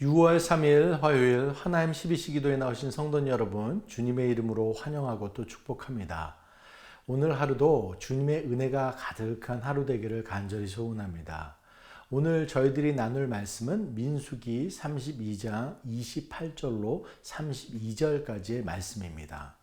6월 3일 화요일 하나님 12시 기도에 나오신 성도님 여러분, 주님의 이름으로 환영하고 또 축복합니다. 오늘 하루도 주님의 은혜가 가득한 하루 되기를 간절히 소원합니다. 오늘 저희들이 나눌 말씀은 민수기 32장 28절로 32절까지의 말씀입니다.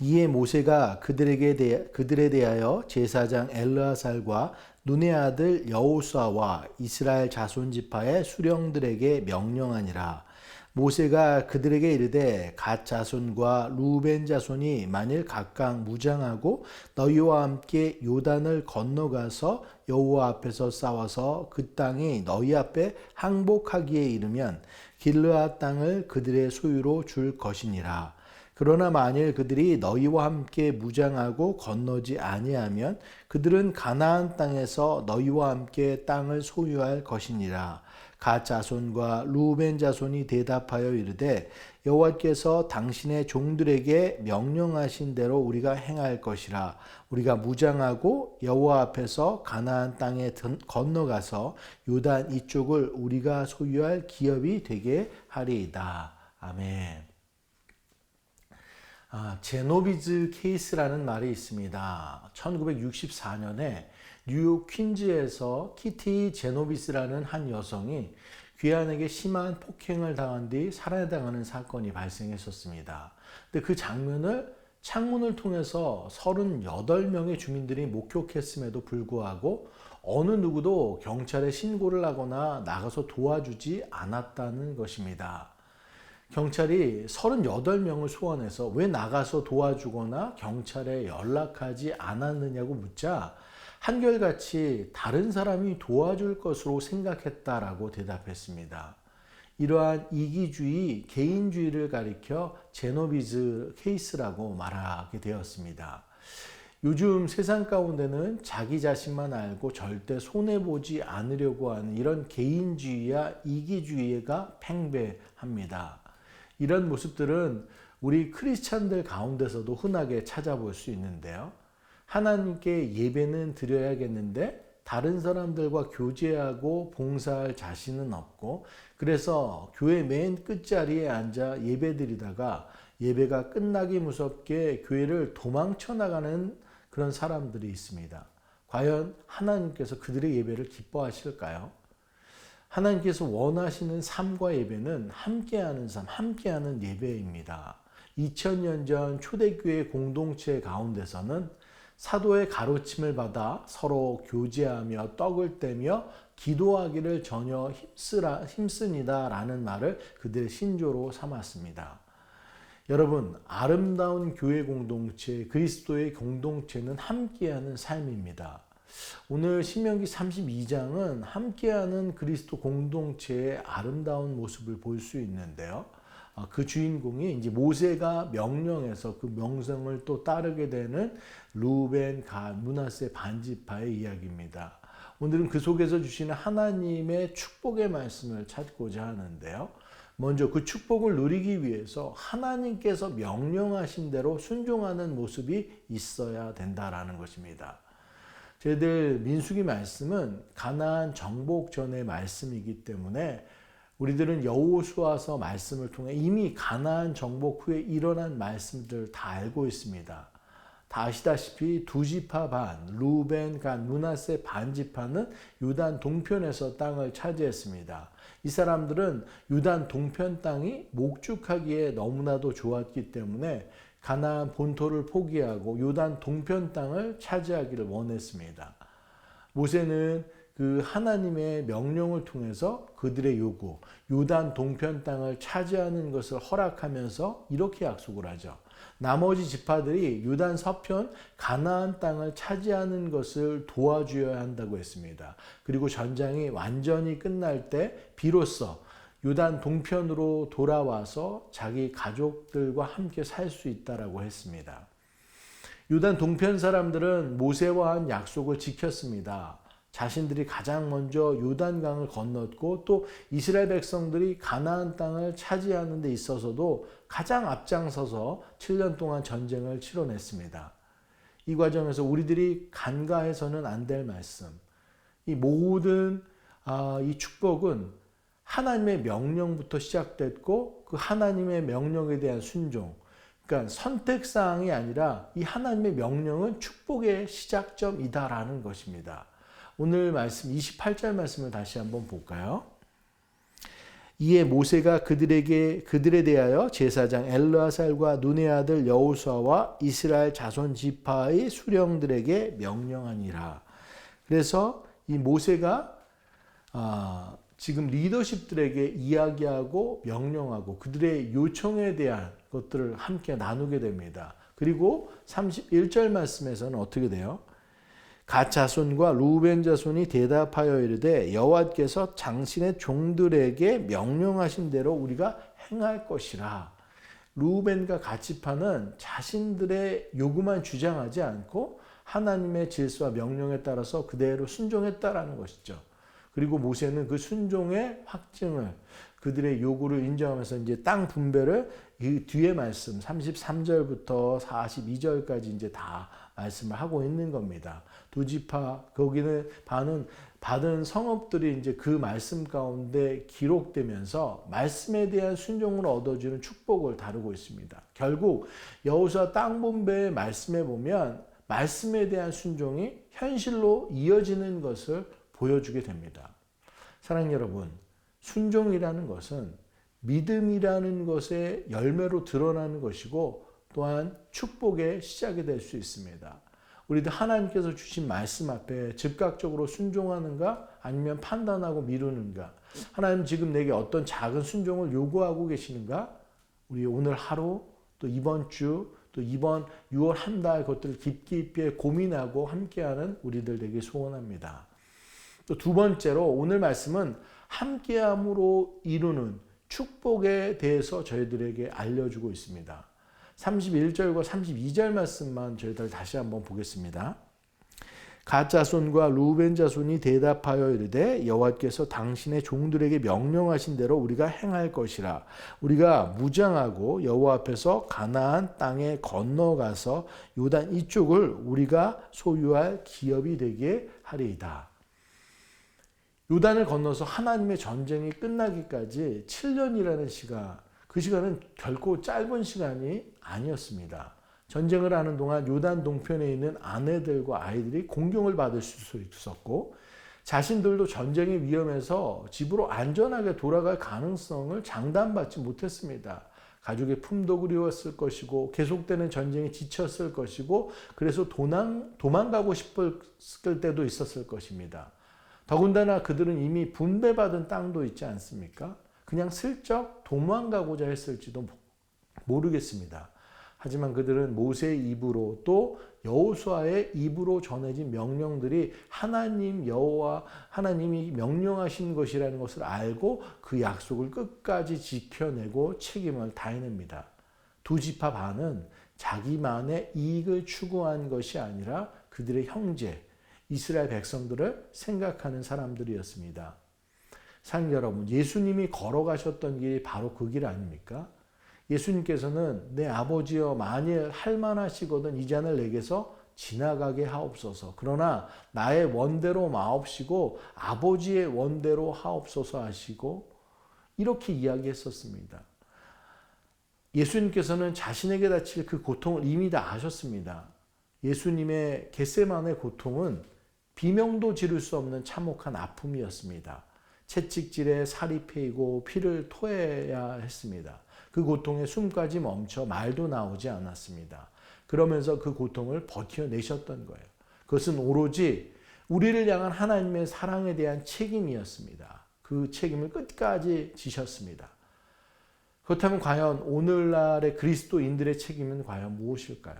이에 모세가 그들에 대하여 제사장 엘르아살과 눈의 아들 여호수아와 이스라엘 자손 지파의 수령들에게 명령하니라. 모세가 그들에게 이르되 갓 자손과 루벤 자손이 만일 각각 무장하고 너희와 함께 요단을 건너가서 여호와 앞에서 싸워서 그 땅이 너희 앞에 항복하기에 이르면 길르앗 땅을 그들의 소유로 줄 것이니라. 그러나 만일 그들이 너희와 함께 무장하고 건너지 아니하면 그들은 가나안 땅에서 너희와 함께 땅을 소유할 것이니라. 갓 자손과 루벤 자손이 대답하여 이르되 여호와께서 당신의 종들에게 명령하신 대로 우리가 행할 것이라. 우리가 무장하고 여호와 앞에서 가나안 땅에 건너가서 요단 이쪽을 우리가 소유할 기업이 되게 하리이다. 아멘. 제노비즈 케이스라는 말이 있습니다. 1964년에 뉴욕 퀸즈에서 키티 제노비스라는 한 여성이 귀환에게 심한 폭행을 당한 뒤 살해당하는 사건이 발생했었습니다. 근데 그 장면을 창문을 통해서 38명의 주민들이 목격했음에도 불구하고 어느 누구도 경찰에 신고를 하거나 나가서 도와주지 않았다는 것입니다. 경찰이 38명을 소환해서 왜 나가서 도와주거나 경찰에 연락하지 않았느냐고 묻자 한결같이 다른 사람이 도와줄 것으로 생각했다라고 대답했습니다. 이러한 이기주의, 개인주의를 가리켜 제노비즈 케이스라고 말하게 되었습니다. 요즘 세상 가운데는 자기 자신만 알고 절대 손해보지 않으려고 하는 이런 개인주의와 이기주의가 팽배합니다. 이런 모습들은 우리 크리스찬들 가운데서도 흔하게 찾아볼 수 있는데요. 하나님께 예배는 드려야겠는데 다른 사람들과 교제하고 봉사할 자신은 없고 그래서 교회 맨 끝자리에 앉아 예배 드리다가 예배가 끝나기 무섭게 교회를 도망쳐 나가는 그런 사람들이 있습니다. 과연 하나님께서 그들의 예배를 기뻐하실까요? 하나님께서 원하시는 삶과 예배는 함께하는 삶, 함께하는 예배입니다. 2000년 전 초대교회 공동체 가운데서는 사도의 가르침을 받아 서로 교제하며 떡을 떼며 기도하기를 전혀 힘쓰니다 라는 말을 그들의 신조로 삼았습니다. 여러분, 아름다운 교회 공동체, 그리스도의 공동체는 함께하는 삶입니다. 오늘 신명기 32장은 함께하는 그리스도 공동체의 아름다운 모습을 볼 수 있는데요. 그 주인공이 이제 모세가 명령해서 그 명성을 또 따르게 되는 루벤, 갓, 므낫세 반지파의 이야기입니다. 오늘은 그 속에서 주시는 하나님의 축복의 말씀을 찾고자 하는데요. 먼저 그 축복을 누리기 위해서 하나님께서 명령하신 대로 순종하는 모습이 있어야 된다라는 것입니다. 저희들 민수기 말씀은 가나안 정복 전의 말씀이기 때문에 우리들은 여호수아서 말씀을 통해 이미 가나안 정복 후에 일어난 말씀들을 다 알고 있습니다. 다 아시다시피 두 지파 반, 루벤, 갓, 므낫세 반 지파는 요단 동편에서 땅을 차지했습니다. 이 사람들은 요단 동편 땅이 목축하기에 너무나도 좋았기 때문에 가나안 본토를 포기하고 요단 동편 땅을 차지하기를 원했습니다. 모세는 그 하나님의 명령을 통해서 그들의 요구, 요단 동편 땅을 차지하는 것을 허락하면서 이렇게 약속을 하죠. 나머지 지파들이 요단 서편 가나안 땅을 차지하는 것을 도와줘야 한다고 했습니다. 그리고 전장이 완전히 끝날 때 비로소 요단 동편으로 돌아와서 자기 가족들과 함께 살 수 있다라고 했습니다. 요단 동편 사람들은 모세와 한 약속을 지켰습니다. 자신들이 가장 먼저 요단강을 건넜고 또 이스라엘 백성들이 가나안 땅을 차지하는 데 있어서도 가장 앞장서서 7년 동안 전쟁을 치러냈습니다. 이 과정에서 우리들이 간과해서는 안 될 말씀, 이 모든 이 축복은 하나님의 명령부터 시작됐고 그 하나님의 명령에 대한 순종. 그러니까 선택사항이 아니라 이 하나님의 명령은 축복의 시작점이다라는 것입니다. 오늘 말씀 28절 말씀을 다시 한번 볼까요? 이에 모세가 그들에 대하여 제사장 엘르아살과 눈의 아들 여호수아와 이스라엘 자손 지파의 수령들에게 명령하니라. 그래서 이 모세가 지금 리더십들에게 이야기하고 명령하고 그들의 요청에 대한 것들을 함께 나누게 됩니다. 그리고 31절 말씀에서는 어떻게 돼요? 갓 자손과 루벤 자손이 대답하여 이르되 여호와께서 당신의 종들에게 명령하신 대로 우리가 행할 것이라. 루벤과 갓 지파는 자신들의 요구만 주장하지 않고 하나님의 질서와 명령에 따라서 그대로 순종했다라는 것이죠. 그리고 모세는 그 순종의 확증을 그들의 요구를 인정하면서 이제 땅 분배를 이 뒤에 말씀 33절부터 42절까지 이제 다 말씀을 하고 있는 겁니다. 두 지파 거기는 받은 성읍들이 이제 그 말씀 가운데 기록되면서 말씀에 대한 순종을 얻어주는 축복을 다루고 있습니다. 결국 여호수아 땅 분배의 말씀에 보면 말씀에 대한 순종이 현실로 이어지는 것을 보여주게 됩니다. 사랑하는 여러분, 순종이라는 것은 믿음이라는 것의 열매로 드러나는 것이고 또한 축복의 시작이 될 수 있습니다. 우리도 하나님께서 주신 말씀 앞에 즉각적으로 순종하는가 아니면 판단하고 미루는가? 하나님 지금 내게 어떤 작은 순종을 요구하고 계시는가? 우리 오늘 하루 또 이번 주 또 이번 6월 한 달 것들을 깊이 있게 고민하고 함께하는 우리들 되길 소원합니다. 또 두 번째로 오늘 말씀은 함께함으로 이루는 축복에 대해서 저희들에게 알려주고 있습니다. 31절과 32절 말씀만 저희들 다시 한번 보겠습니다. 갓 자손과 루벤 자손이 대답하여 이르되 여호와께서 당신의 종들에게 명령하신 대로 우리가 행할 것이라. 우리가 무장하고 여호와 앞에서 가나안 땅에 건너가서 요단 이쪽을 우리가 소유할 기업이 되게 하리이다. 요단을 건너서 하나님의 전쟁이 끝나기까지 7년이라는 시간, 그 시간은 결코 짧은 시간이 아니었습니다. 전쟁을 하는 동안 요단 동편에 있는 아내들과 아이들이 공경을 받을 수 있었고 자신들도 전쟁의 위험에서 집으로 안전하게 돌아갈 가능성을 장담받지 못했습니다. 가족의 품도 그리웠을 것이고 계속되는 전쟁에 지쳤을 것이고 그래서 도망가고 싶을 때도 있었을 것입니다. 더군다나 그들은 이미 분배받은 땅도 있지 않습니까? 그냥 슬쩍 도망가고자 했을지도 모르겠습니다. 하지만 그들은 모세의 입으로 또 여호수아의 입으로 전해진 명령들이 하나님 여호와 하나님이 명령하신 것이라는 것을 알고 그 약속을 끝까지 지켜내고 책임을 다해냅니다. 두 지파 반은 자기만의 이익을 추구한 것이 아니라 그들의 형제 이스라엘 백성들을 생각하는 사람들이었습니다. 사랑하는 여러분, 예수님이 걸어가셨던 길이 바로 그 길 아닙니까? 예수님께서는 내 아버지여 만일 할만하시거든 이 잔을 내게서 지나가게 하옵소서. 그러나 나의 원대로 마옵시고 아버지의 원대로 하옵소서 하시고 이렇게 이야기했었습니다. 예수님께서는 자신에게 닥칠 그 고통을 이미 다 아셨습니다. 예수님의 겟세마네 고통은 비명도 지를 수 없는 참혹한 아픔이었습니다. 채찍질에 살이 패이고 피를 토해야 했습니다. 그 고통에 숨까지 멈춰 말도 나오지 않았습니다. 그러면서 그 고통을 버텨내셨던 거예요. 그것은 오로지 우리를 향한 하나님의 사랑에 대한 책임이었습니다. 그 책임을 끝까지 지셨습니다. 그렇다면 과연 오늘날의 그리스도인들의 책임은 과연 무엇일까요?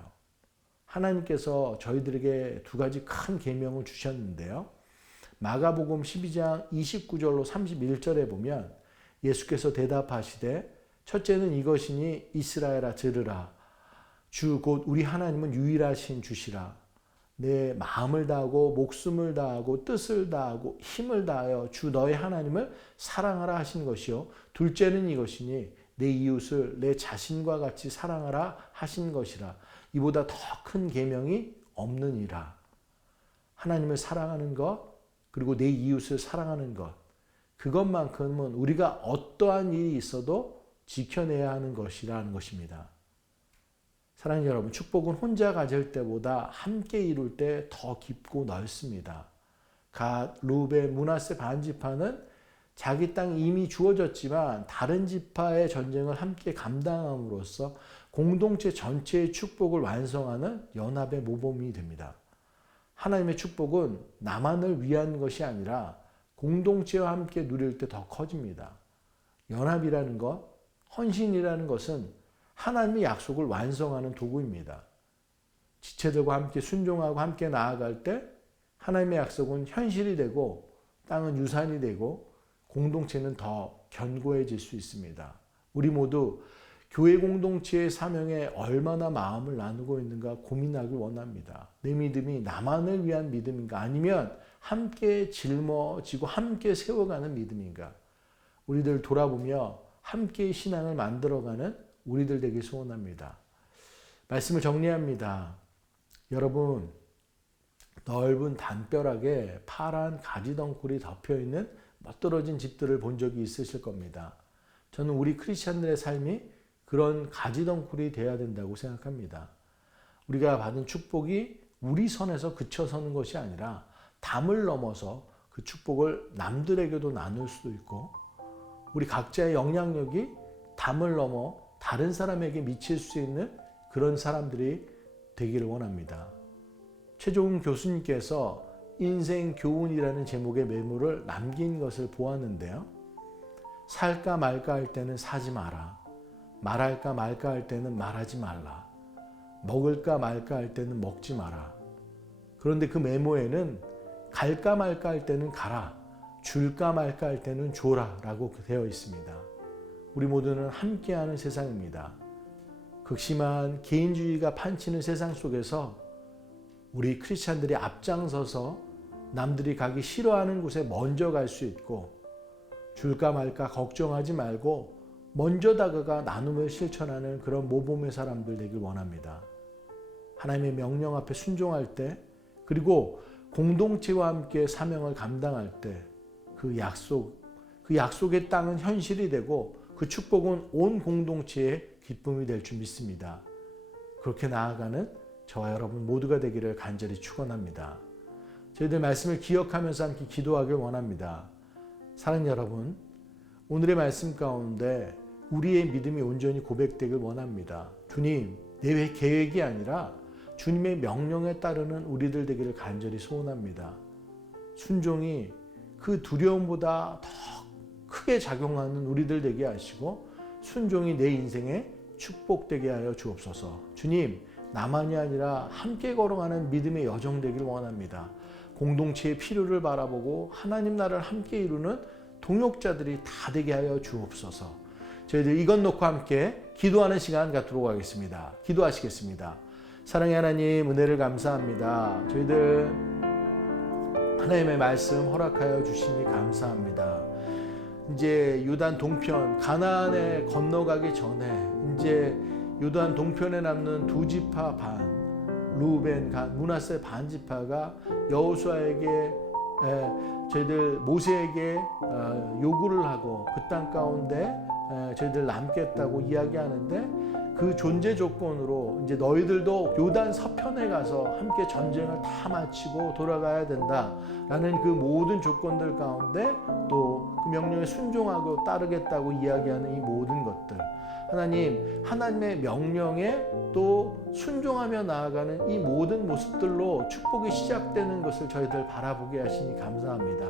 하나님께서 저희들에게 두 가지 큰 계명을 주셨는데요. 마가복음 12장 29절로 31절에 보면 예수께서 대답하시되 첫째는 이것이니 이스라엘아 들으라. 주 곧 우리 하나님은 유일하신 주시라. 내 마음을 다하고 목숨을 다하고 뜻을 다하고 힘을 다하여 주 너의 하나님을 사랑하라 하신 것이요. 둘째는 이것이니 내 이웃을 내 자신과 같이 사랑하라 하신 것이라. 이보다 더 큰 계명이 없느니라. 하나님을 사랑하는 것 그리고 내 이웃을 사랑하는 것 그것만큼은 우리가 어떠한 일이 있어도 지켜내야 하는 것이라는 것입니다. 사랑하는 여러분, 축복은 혼자 가질 때보다 함께 이룰 때 더 깊고 넓습니다. 갓, 루벤, 므낫세 반지파는 자기 땅이 이미 주어졌지만 다른 지파의 전쟁을 함께 감당함으로써 공동체 전체의 축복을 완성하는 연합의 모범이 됩니다. 하나님의 축복은 나만을 위한 것이 아니라 공동체와 함께 누릴 때 더 커집니다. 연합이라는 것, 헌신이라는 것은 하나님의 약속을 완성하는 도구입니다. 지체들과 함께 순종하고 함께 나아갈 때 하나님의 약속은 현실이 되고 땅은 유산이 되고 공동체는 더 견고해질 수 있습니다. 우리 모두 교회 공동체의 사명에 얼마나 마음을 나누고 있는가 고민하길 원합니다. 내 믿음이 나만을 위한 믿음인가 아니면 함께 짊어지고 함께 세워가는 믿음인가. 우리들 돌아보며 함께 신앙을 만들어가는 우리들 되길 소원합니다. 말씀을 정리합니다. 여러분, 넓은 담벼락에 파란 가지덩굴이 덮여있는 멋들어진 집들을 본 적이 있으실 겁니다. 저는 우리 크리스찬들의 삶이 그런 가지덩굴이 되어야 된다고 생각합니다. 우리가 받은 축복이 우리 선에서 그쳐서는 것이 아니라 담을 넘어서 그 축복을 남들에게도 나눌 수도 있고 우리 각자의 영향력이 담을 넘어 다른 사람에게 미칠 수 있는 그런 사람들이 되기를 원합니다. 최종훈 교수님께서 인생 교훈이라는 제목의 메모를 남긴 것을 보았는데요. 살까 말까 할 때는 사지 마라. 말할까 말까 할 때는 말하지 말라. 먹을까 말까 할 때는 먹지 마라. 그런데 그 메모에는 갈까 말까 할 때는 가라. 줄까 말까 할 때는 줘라 라고 되어 있습니다. 우리 모두는 함께하는 세상입니다. 극심한 개인주의가 판치는 세상 속에서 우리 크리스찬들이 앞장서서 남들이 가기 싫어하는 곳에 먼저 갈 수 있고 줄까 말까 걱정하지 말고 먼저 다가가 나눔을 실천하는 그런 모범의 사람들 되길 원합니다. 하나님의 명령 앞에 순종할 때 그리고 공동체와 함께 사명을 감당할 때 그 약속의 땅은 현실이 되고 그 축복은 온 공동체의 기쁨이 될 줄 믿습니다. 그렇게 나아가는 저와 여러분 모두가 되기를 간절히 축원합니다. 저희들 말씀을 기억하면서 함께 기도하길 원합니다. 사랑하는 여러분, 오늘의 말씀 가운데 우리의 믿음이 온전히 고백되길 원합니다. 주님, 내 계획이 아니라 주님의 명령에 따르는 우리들 되기를 간절히 소원합니다. 순종이 그 두려움보다 더 크게 작용하는 우리들 되게 하시고 순종이 내 인생에 축복되게 하여 주옵소서. 주님, 나만이 아니라 함께 걸어가는 믿음의 여정 되길 원합니다. 공동체의 필요를 바라보고 하나님 나라를 함께 이루는 동역자들이 다 되게 하여 주옵소서. 저희들 이것 놓고 함께 기도하는 시간 갖도록 하겠습니다. 기도하시겠습니다. 사랑의 하나님, 은혜를 감사합니다. 저희들 하나님의 말씀 허락하여 주시니 감사합니다. 이제 요단 동편 가나안에 건너가기 전에 이제 요단 동편에 남는 두 지파 반, 루벤, 갓, 므낫세 반 지파가 여호수아에게 저희들 모세에게 요구를 하고 그 땅 가운데 저희들 남겠다고 이야기하는데 그 존재 조건으로 이제 너희들도 요단 서편에 가서 함께 전쟁을 다 마치고 돌아가야 된다라는 그 모든 조건들 가운데 또 그 명령에 순종하고 따르겠다고 이야기하는 이 모든 것들 하나님의 명령에 또 순종하며 나아가는 이 모든 모습들로 축복이 시작되는 것을 저희들 바라보게 하시니 감사합니다.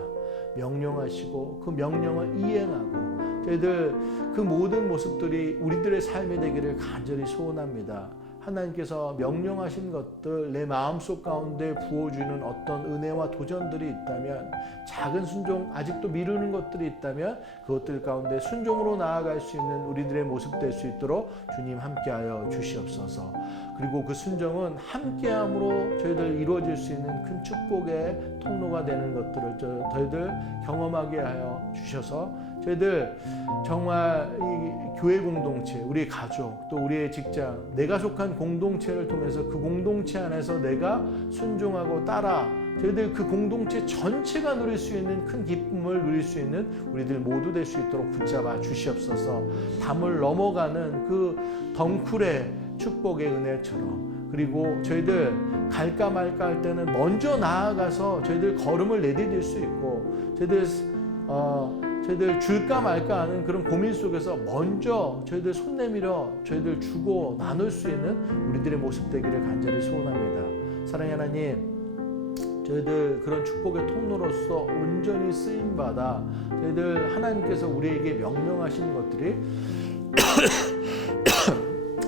명령하시고 그 명령을 이행하고 저희들 그 모든 모습들이 우리들의 삶이 되기를 간절히 소원합니다. 하나님께서 명령하신 것들 내 마음속 가운데 부어주는 어떤 은혜와 도전들이 있다면 작은 순종 아직도 미루는 것들이 있다면 그것들 가운데 순종으로 나아갈 수 있는 우리들의 모습 될 수 있도록 주님 함께하여 주시옵소서. 그리고 그 순종은 함께함으로 저희들 이루어질 수 있는 큰 축복의 통로가 되는 것들을 저희들 경험하게 하여 주셔서 저희들 정말 이 교회 공동체, 우리의 가족, 또 우리의 직장, 내가 속한 공동체를 통해서 그 공동체 안에서 내가 순종하고 따라 저희들 그 공동체 전체가 누릴 수 있는 큰 기쁨을 누릴 수 있는 우리들 모두 될 수 있도록 붙잡아 주시옵소서. 담을 넘어가는 그 덩쿨의 축복의 은혜처럼, 그리고 저희들 갈까 말까 할 때는 먼저 나아가서 저희들 걸음을 내디딜 수 있고, 저희들 줄까 말까 하는 그런 고민 속에서 먼저 저희들 손 내밀어 저희들 주고 나눌 수 있는 우리들의 모습 되기를 간절히 소원합니다. 사랑의 하나님, 저희들 그런 축복의 통로로서 온전히 쓰임받아 저희들 하나님께서 우리에게 명령하시는 것들이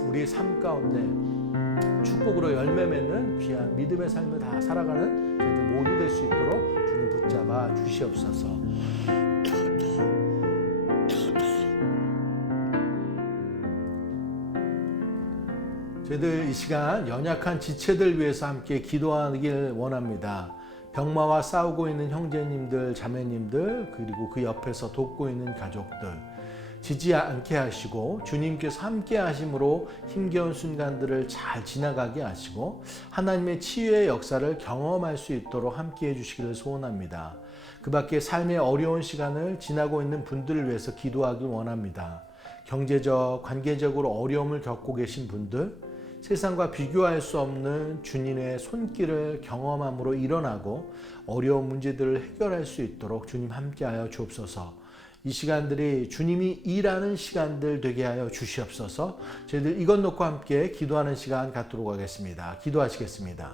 우리의 삶 가운데 축복으로 열매 맺는 귀한 믿음의 삶을 다 살아가는 저희들 모두 될 수 있도록 주님 붙잡아 주시옵소서. 저희들 이 시간 연약한 지체들 위해서 함께 기도하길 원합니다. 병마와 싸우고 있는 형제님들, 자매님들, 그리고 그 옆에서 돕고 있는 가족들, 지지 않게 하시고 주님께서 함께 하심으로 힘겨운 순간들을 잘 지나가게 하시고 하나님의 치유의 역사를 경험할 수 있도록 함께 해주시기를 소원합니다. 그 밖에 삶의 어려운 시간을 지나고 있는 분들을 위해서 기도하길 원합니다. 경제적, 관계적으로 어려움을 겪고 계신 분들, 세상과 비교할 수 없는 주님의 손길을 경험함으로 일어나고 어려운 문제들을 해결할 수 있도록 주님 함께하여 주옵소서. 이 시간들이 주님이 일하는 시간들 되게 하여 주시옵소서. 저희들 이것 놓고 함께 기도하는 시간 갖도록 하겠습니다. 기도하시겠습니다.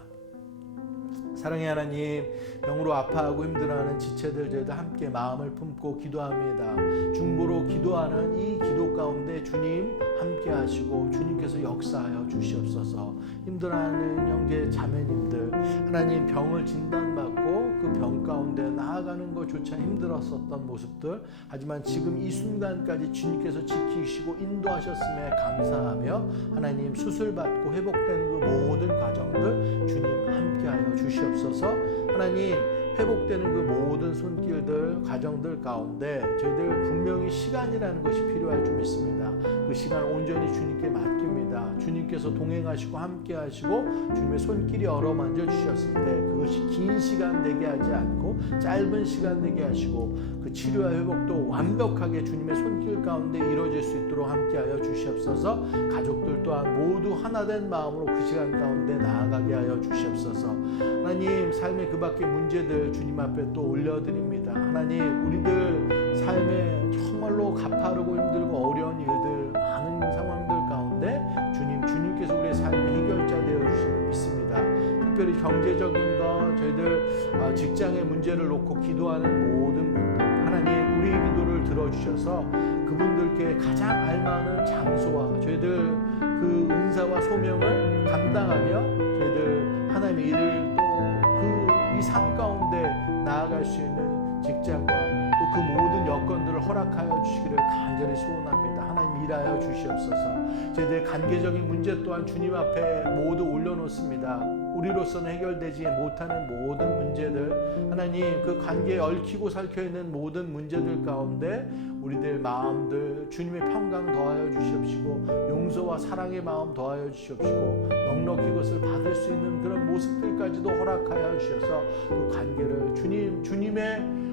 사랑의 하나님, 병으로 아파하고 힘들어하는 지체들 저희들 함께 마음을 품고 기도합니다. 중보로 기도하는 이 기도 가운데 주님 함께 하시고 주님께서 역사하여 주시옵소서. 힘들어하는 형제 자매님들, 하나님 병을 진단받고 그 병 가운데 나아가는 것조차 힘들었었던 모습들, 하지만 지금 이 순간까지 주님께서 지키시고 인도하셨음에 감사하며 하나님 수술받고 회복되는 그 모든 과정들 주님 함께하여 주시옵소서. 하나님 회복되는 그 모든 손길들, 과정들 가운데 저희들 분명히 시간이라는 것이 필요할 줄 믿습니다. 그 시간 온전히 주님께 맡깁니다. 주님께서 동행하시고 함께하시고 주님의 손길이 어루만져 주셨을 때 그것이 긴 시간 되게 하지 않고 짧은 시간 되게 하시고 그 치료와 회복도 완벽하게 주님의 손길 가운데 이루어질 수 있도록 함께하여 주시옵소서. 가족들 또한 모두 하나된 마음으로 그 시간 가운데 나아가게 하여 주시옵소서. 하나님 삶의 그 밖의 문제들 주님 앞에 또 올려드립니다. 하나님 우리들 삶에 정말로 가파르고 힘들고 어려운 일들 많은 상황들 가운데 주님께서 우리의 삶의 해결자 되어주시는 믿습니다. 특별히 경제적인 것 저희들 직장의 문제를 놓고 기도하는 모든 분들 하나님 우리의 기도를 들어주셔서 그분들께 가장 알맞은 장소와 저희들 그 은사와 소명을 감당하며 저희들 하나님의 일을 또 그 이 삶 가운데 나아갈 수 있는 직장과 또 그 모든 여건들을 허락하여 주시기를 간절히 소원합니다. 하나님 일하여 주시옵소서. 저희들 관계적인 문제 또한 주님 앞에 모두 올려놓습니다. 우리로서는 해결되지 못하는 모든 문제들 하나님 그 관계에 얽히고 살켜있는 모든 문제들 가운데 우리들 마음들 주님의 평강 더하여 주시옵시고 용서와 사랑의 마음 더하여 주시옵시고 넉넉히 그것을 받을 수 있는 그런 모습들까지도 허락하여 주셔서 그 관계를 주님의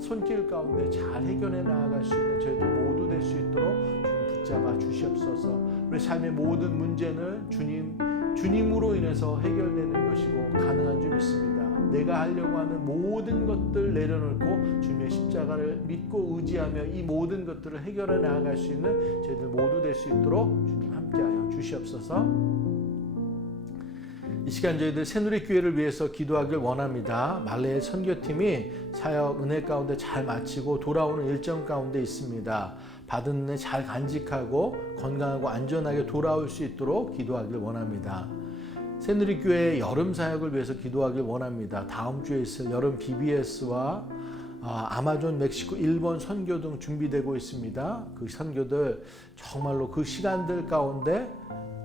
손길 가운데 잘 해결해 나아갈 수 있는 저희들 모두 될 수 있도록 주님 붙잡아 주시옵소서. 우리 삶의 모든 문제는 주님으로 인해서 해결되는 것이고 가능한 줄 믿습니다. 내가 하려고 하는 모든 것들 내려놓고 주님의 십자가를 믿고 의지하며 이 모든 것들을 해결해 나아갈 수 있는 저희들 모두 될 수 있도록 주님 함께하여 주시옵소서. 이 시간 저희들 새누리교회를 위해서 기도하길 원합니다. 말레이 선교팀이 사역 은혜 가운데 잘 마치고 돌아오는 일정 가운데 있습니다. 받은 은혜 잘 간직하고 건강하고 안전하게 돌아올 수 있도록 기도하길 원합니다. 새누리교회 여름 사역을 위해서 기도하길 원합니다. 다음 주에 있을 여름 BBS와 아마존 멕시코 일본 선교 등 준비되고 있습니다. 그 선교들 정말로 그 시간들 가운데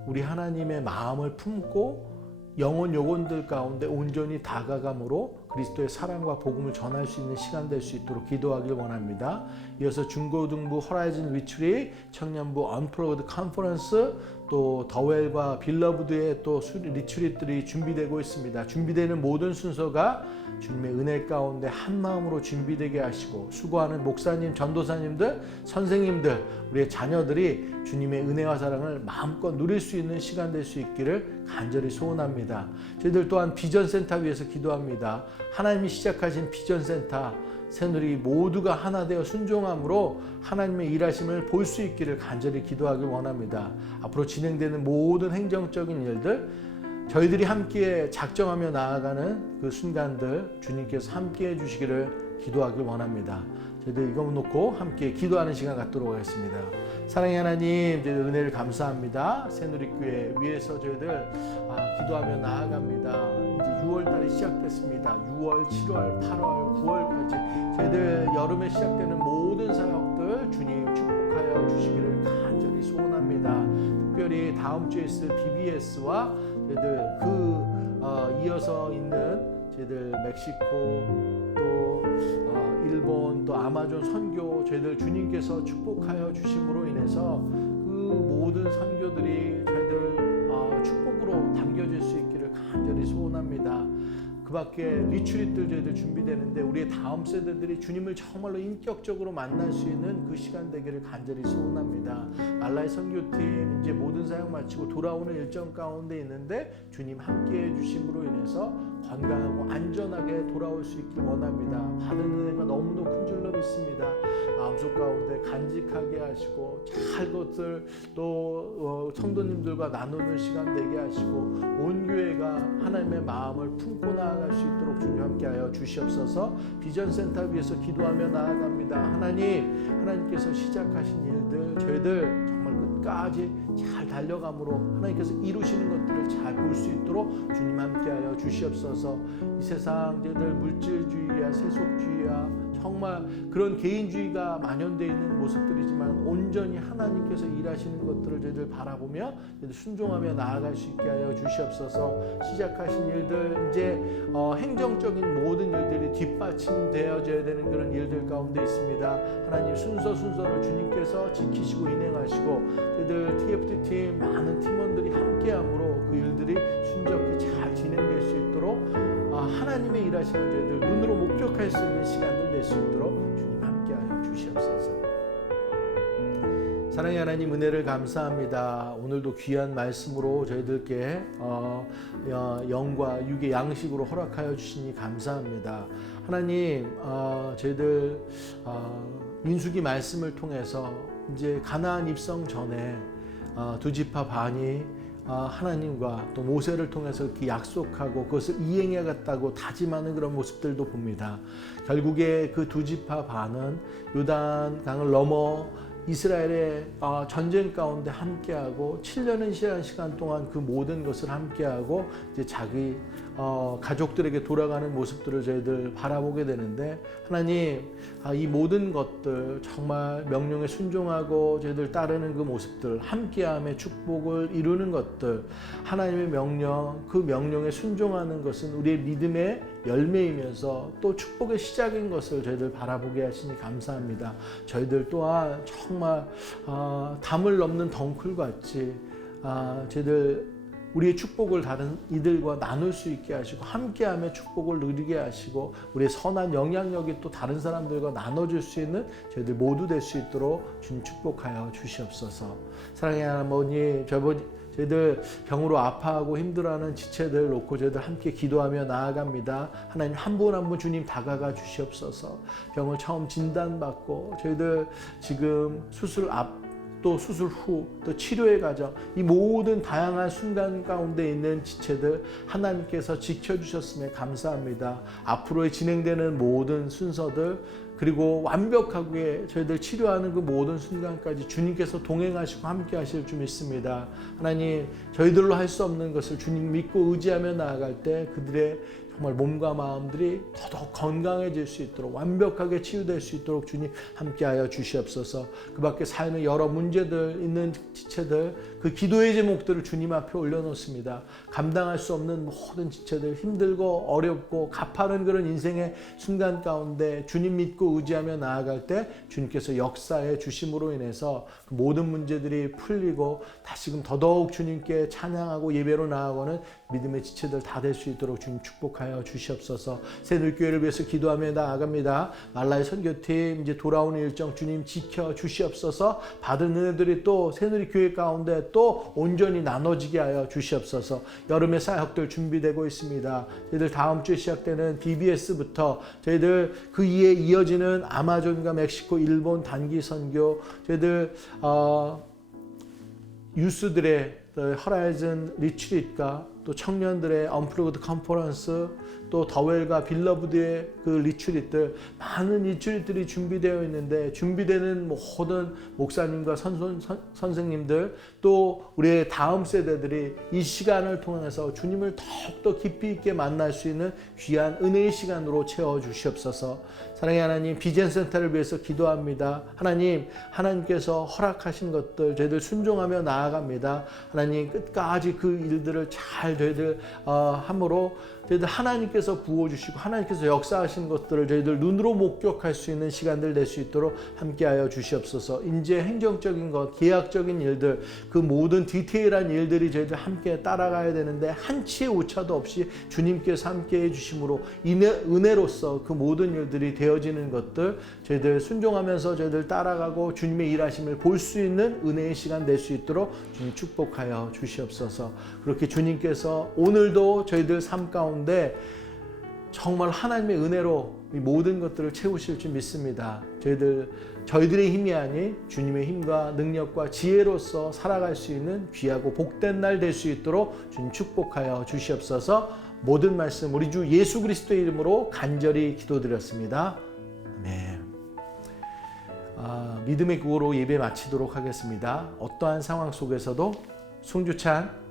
우리 하나님의 마음을 품고 영혼 요건들 가운데 온전히 다가감으로 그리스도의 사랑과 복음을 전할 수 있는 시간 될 수 있도록 기도하길 원합니다. 이어서 중고등부 호라이즌 리트릿, 청년부 언플러그드 컨퍼런스, 또 더웰과 빌러브드의 또 리트릿들이 준비되고 있습니다. 준비되는 모든 순서가 주님의 은혜 가운데 한 마음으로 준비되게 하시고 수고하는 목사님, 전도사님들, 선생님들, 우리의 자녀들이 주님의 은혜와 사랑을 마음껏 누릴 수 있는 시간 될 수 있기를 간절히 소원합니다. 저희들 또한 비전센터 위해서 기도합니다. 하나님이 시작하신 비전센터 새누리 모두가 하나 되어 순종함으로 하나님의 일하심을 볼 수 있기를 간절히 기도하길 원합니다. 앞으로 진행되는 모든 행정적인 일들 저희들이 함께 작정하며 나아가는 그 순간들 주님께서 함께 해주시기를 기도하길 원합니다. 저희들 이거 놓고 함께 기도하는 시간 갖도록 하겠습니다. 사랑의 하나님, 저희들 은혜를 감사합니다. 새누리교회 위에서 저희들 기도하며 나아갑니다. 이제 6월 달이 시작됐습니다. 6월, 7월, 8월, 9월까지 저희들 여름에 시작되는 모든 사역들 주님 축복하여 주시기를 간절히 소원합니다. 특별히 다음 주에 있을 BBS와 저희들 이어서 있는 저희들 멕시코 또 일본 또 아마존 선교 저희들 주님께서 축복하여 주심으로 인해서 그 모든 선교들이 저희들 축복으로 담겨질 수 있기를 간절히 소원합니다. 그 밖에 리트릿들 저희들 준비되는데 우리의 다음 세대들이 주님을 정말로 인격적으로 만날 수 있는 그 시간 되기를 간절히 소원합니다. 말라이 선교팀 이제 모든 사역 마치고 돌아오는 일정 가운데 있는데 주님 함께 해주심으로 인해서 건강하고 안전하게 돌아올 수 있길 원합니다. 받은 은혜가 너무도 큰 줄로 믿습니다. 마음속 가운데 간직하게 하시고 잘 것을 또 성도님들과 나누는 시간 되게 하시고 온 교회가 하나님의 마음을 품고 나아갈 수 있도록 주님 함께하여 주시옵소서. 비전센터 위해서 기도하며 나아갑니다. 하나님께서 시작하신 일들 저희들 정말 끝까지 잘 달려감으로 하나님께서 이루시는 것들을 잘 볼 수 있도록 주님 함께하여 주시옵소서. 이 세상 저희들 물질주의야 세속주의야 정말 그런 개인주의가 만연되어 있는 모습들이지만 온전히 하나님께서 일하시는 것들을 저희들 바라보며 순종하며 나아갈 수 있게 하여 주시옵소서. 시작하신 일들 이제 행정적인 모든 일들이 뒷받침되어져야 되는 그런 일들 가운데 있습니다. 하나님 순서를 주님께서 지키시고 인행하시고 저희들 TFT 팀 많은 팀원들이 함께함으로 그 일들이 순적히 잘 진행될 수 있도록 하나님의 일하심을 저희들 눈으로 목격할 수 있는 시간들 될 수 있도록 주님 함께하여 주시옵소서. 사랑의 하나님 은혜를 감사합니다. 오늘도 귀한 말씀으로 저희들께 영과 육의 양식으로 허락하여 주시니 감사합니다. 하나님 저희들 민수기 말씀을 통해서 이제 가나안 입성 전에 두 지파 반이 하나님과 또 모세를 통해서 이렇게 약속하고 그것을 이행해갔다고 다짐하는 그런 모습들도 봅니다. 결국에 그 두 지파 반은 요단 강을 넘어 이스라엘의 전쟁 가운데 함께하고 7년의 시간 동안 그 모든 것을 함께하고 이제 자기 가족들에게 돌아가는 모습들을 저희들 바라보게 되는데 하나님 이 모든 것들 정말 명령에 순종하고 저희들 따르는 그 모습들 함께함의 축복을 이루는 것들 하나님의 명령 그 명령에 순종하는 것은 우리의 믿음의 열매이면서 또 축복의 시작인 것을 저희들 바라보게 하시니 감사합니다. 저희들 또한 정말 담을 넘는 덩쿨같이 저희들 우리의 축복을 다른 이들과 나눌 수 있게 하시고 함께하며 축복을 누리게 하시고 우리의 선한 영향력이 또 다른 사람들과 나눠줄 수 있는 저희들 모두 될 수 있도록 주님 축복하여 주시옵소서. 사랑의 하나님 저희들 병으로 아파하고 힘들어하는 지체들 놓고 저희들 함께 기도하며 나아갑니다. 하나님 한 분 한 분 주님 다가가 주시옵소서. 병을 처음 진단받고 저희들 지금 수술 앞 또 수술 후, 또 치료의 과정, 이 모든 다양한 순간 가운데 있는 지체들 하나님께서 지켜주셨음에 감사합니다. 앞으로의 진행되는 모든 순서들 그리고 완벽하게 저희들 치료하는 그 모든 순간까지 주님께서 동행하시고 함께 하실 줄 믿습니다. 하나님 저희들로 할 수 없는 것을 주님 믿고 의지하며 나아갈 때 그들의 정말 몸과 마음들이 더더욱 건강해질 수 있도록 완벽하게 치유될 수 있도록 주님 함께하여 주시옵소서. 그 밖에 삶의 여러 문제들 있는 지체들 그 기도의 제목들을 주님 앞에 올려놓습니다. 감당할 수 없는 모든 지체들 힘들고 어렵고 가파른 그런 인생의 순간 가운데 주님 믿고 의지하며 나아갈 때 주님께서 역사해 주심으로 인해서 그 모든 문제들이 풀리고 다시금 더더욱 주님께 찬양하고 예배로 나아가는 믿음의 지체들 다 될 수 있도록 주님 축복하여 주시옵소서. 새누리교회를 위해서 기도하며 나아갑니다. 말라의 선교팀 이제 돌아오는 일정 주님 지켜 주시옵소서. 받은 은혜들이 또 새누리교회 가운데 또 온전히 나눠지게 하여 주시옵소서. 여름의 사역들 준비되고 있습니다. 저희들 다음 주에 시작되는 BBS부터 저희들 그 이에 이어지는 아마존과 멕시코, 일본 단기 선교, 저희들 유스들의 허라이즌 리트릿과 또 청년들의 언플러그드 컨퍼런스, 또 더웰과 빌러브드의 그 리트릿들, 많은 리트릿들이 준비되어 있는데 준비되는 모든 목사님과 선생님들 또 우리의 다음 세대들이 이 시간을 통해서 주님을 더욱더 깊이 있게 만날 수 있는 귀한 은혜의 시간으로 채워주시옵소서. 사랑의 하나님, 비전센터를 위해서 기도합니다. 하나님, 하나님께서 허락하신 것들 저희들 순종하며 나아갑니다. 하나님, 끝까지 그 일들을 잘 저희들 함으로 저희들 하나님께서 부어주시고 하나님께서 역사하신 것들을 저희들 눈으로 목격할 수 있는 시간들 낼 수 있도록 함께하여 주시옵소서. 인재 행정적인 것, 계약적인 일들, 그 모든 디테일한 일들이 저희들 함께 따라가야 되는데 한치의 오차도 없이 주님께서 함께해 주심으로 은혜로서 그 모든 일들이 되어지는 것들 저희들 순종하면서 저희들 따라가고 주님의 일하심을 볼 수 있는 은혜의 시간 낼 수 있도록 주님 축복하여 주시옵소서. 그렇게 주님께서 오늘도 저희들 삶 가운데 정말 하나님의 은혜로 이 모든 것들을 채우실 줄 믿습니다. 저희들의 힘이 아닌 주님의 힘과 능력과 지혜로서 살아갈 수 있는 귀하고 복된 날 될 수 있도록 주님 축복하여 주시옵소서. 모든 말씀 우리 주 예수 그리스도의 이름으로 간절히 기도드렸습니다. 아멘. 믿음의 구호로 예배 마치도록 하겠습니다. 어떠한 상황 속에서도 송주찬